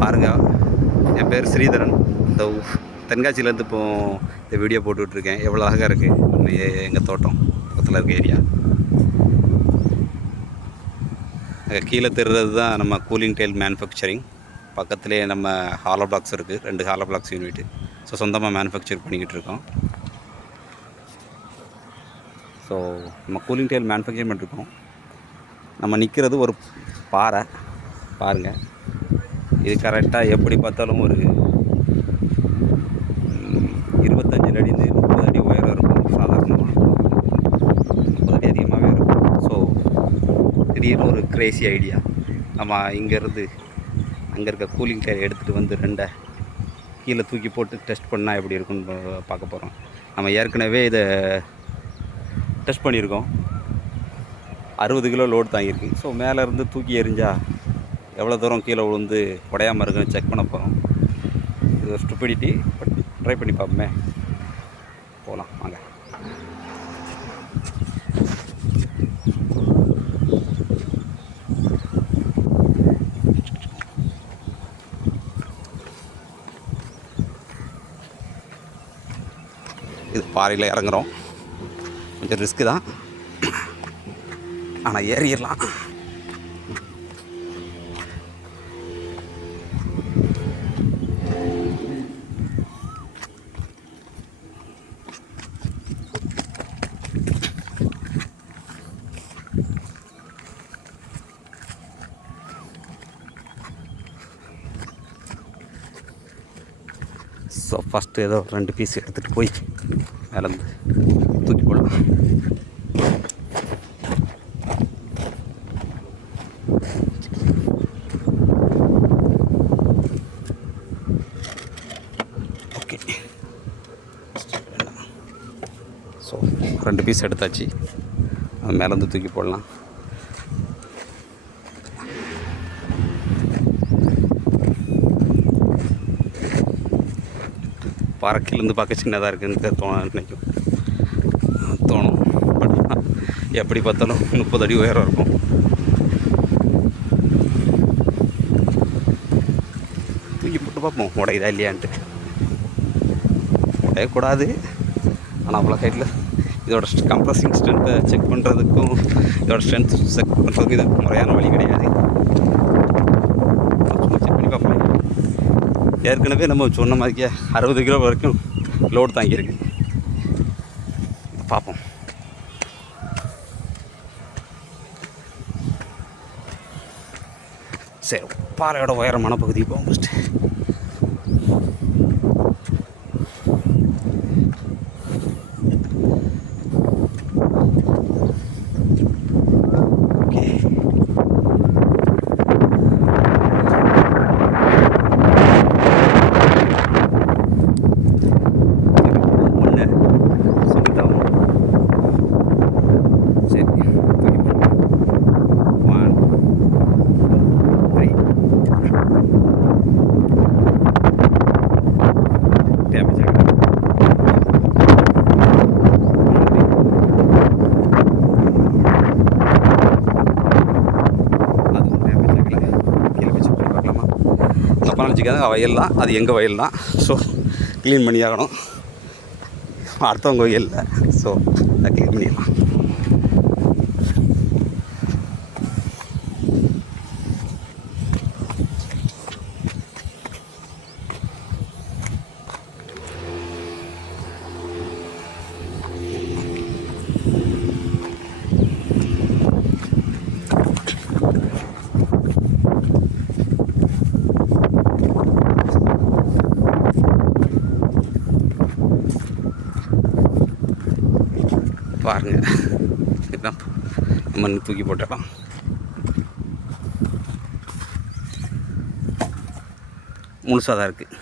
பாருங்கள், என் பேர் ஸ்ரீதரன். இந்த தென்காசியிலேருந்து இந்த வீடியோ போட்டுட்ருக்கேன். எவ்வளோ அழகாக இருக்குது எங்கள் தோட்டம் பக்கத்தில் இருக்க ஏரியா. கீழே தெரிகிறது தான் நம்ம கூலிங் டெயில் மேனுஃபேக்சரிங். பக்கத்துலேயே நம்ம ஹாலோ பிளாக்ஸ் இருக்குது, 2 ஹாலோ பிளாக்ஸ் யூனிட்டு. ஸோ சொந்தமாக மேனுஃபேக்சர் பண்ணிக்கிட்டு இருக்கோம். ஸோ நம்ம கூலிங் டெயில் மேனுஃபேக்சர் பண்ணியிருக்கோம். நம்ம நிற்கிறது ஒரு பாறை பாருங்கள். இது கரெக்டாக எப்படி பார்த்தாலும் ஒரு 25 அடிந்து 30 அடி உயரம் இருக்கும். சாதாரணமாக 30 அடி அதிகமாகவே இருக்கும். ஸோ திடீர்னு ஒரு கிரேசி ஐடியா, நம்ம இங்கேருந்து அங்கே இருக்க கூலிங் டயர் எடுத்துகிட்டு வந்து 2 கீழே தூக்கி போட்டு டெஸ்ட் பண்ணால் எப்படி இருக்குன்னு பார்க்க போகிறோம். நம்ம ஏற்கனவே இதை டெஸ்ட் பண்ணியிருக்கோம். 60 கிலோ லோடு தாங்கியிருக்கு. ஸோ மேலேருந்து தூக்கி எறிஞ்சால் எவ்வளோ தூரம் கீழே விழுந்து உடையாமல் இருக்குன்னு செக் பண்ண போகிறோம். இது ஒரு ஸ்டூபிடிட்டி, பட் ட்ரை பண்ணி பார்ப்போமே. போகலாம் வாங்க. இது பாறையில் இறங்குறோம். கொஞ்சம் ரிஸ்க்கு தான், ஆனால் ஏறிடலாம். ஸோ ஃபஸ்ட்டு ஏதோ 2 பீஸ் எடுத்துகிட்டு போய் மேலேருந்து தூக்கி போடலாம். ஓகே, ஸோ 2 பீஸ் எடுத்தாச்சு. அது மேலேருந்து தூக்கி போடலாம். பாறைக்கிலேருந்து பார்க்க சின்னதாக இருக்குன்னு தோணும். பட் எப்படி பார்த்தாலும் 30 அடி உயரம் இருக்கும். தூக்கி போட்டு பார்ப்போம் உடையுதா இல்லையான்ட்டு. உடையக்கூடாது, ஆனால் அவ்வளோ ஹைட்டில் இதோட கம்ப்ரஸிங் ஸ்ட்ரென்த்தை செக் பண்ணுறதுக்கும் இதோட ஸ்ட்ரென்த் செக் பண்ணுறதுக்கும் இது முறையான வழி கிடையாது. செக் பண்ணி பார்ப்போம். ஏற்கனவே நம்ம சொன்ன மாதிரிக்கே 60 கிலோ வரைக்கும் லோடு தாங்கியிருக்கு. பார்ப்போம். சரி, பாறையோட உயரமான பகுதி போகும் ஃபஸ்ட்டு. வச்சுக்காங்க, வயல் தான் அது, எங்கள் வயல் தான். ஸோ க்ளீன் பண்ணி ஆகணும். அடுத்தவங்க வயலில், ஸோ அதை க்ளீன் பண்ணிடலாம். பாருங்கள், இதுதான் மண் தூக்கி போட்டுடலாம். முழுசாக தான் இருக்குது.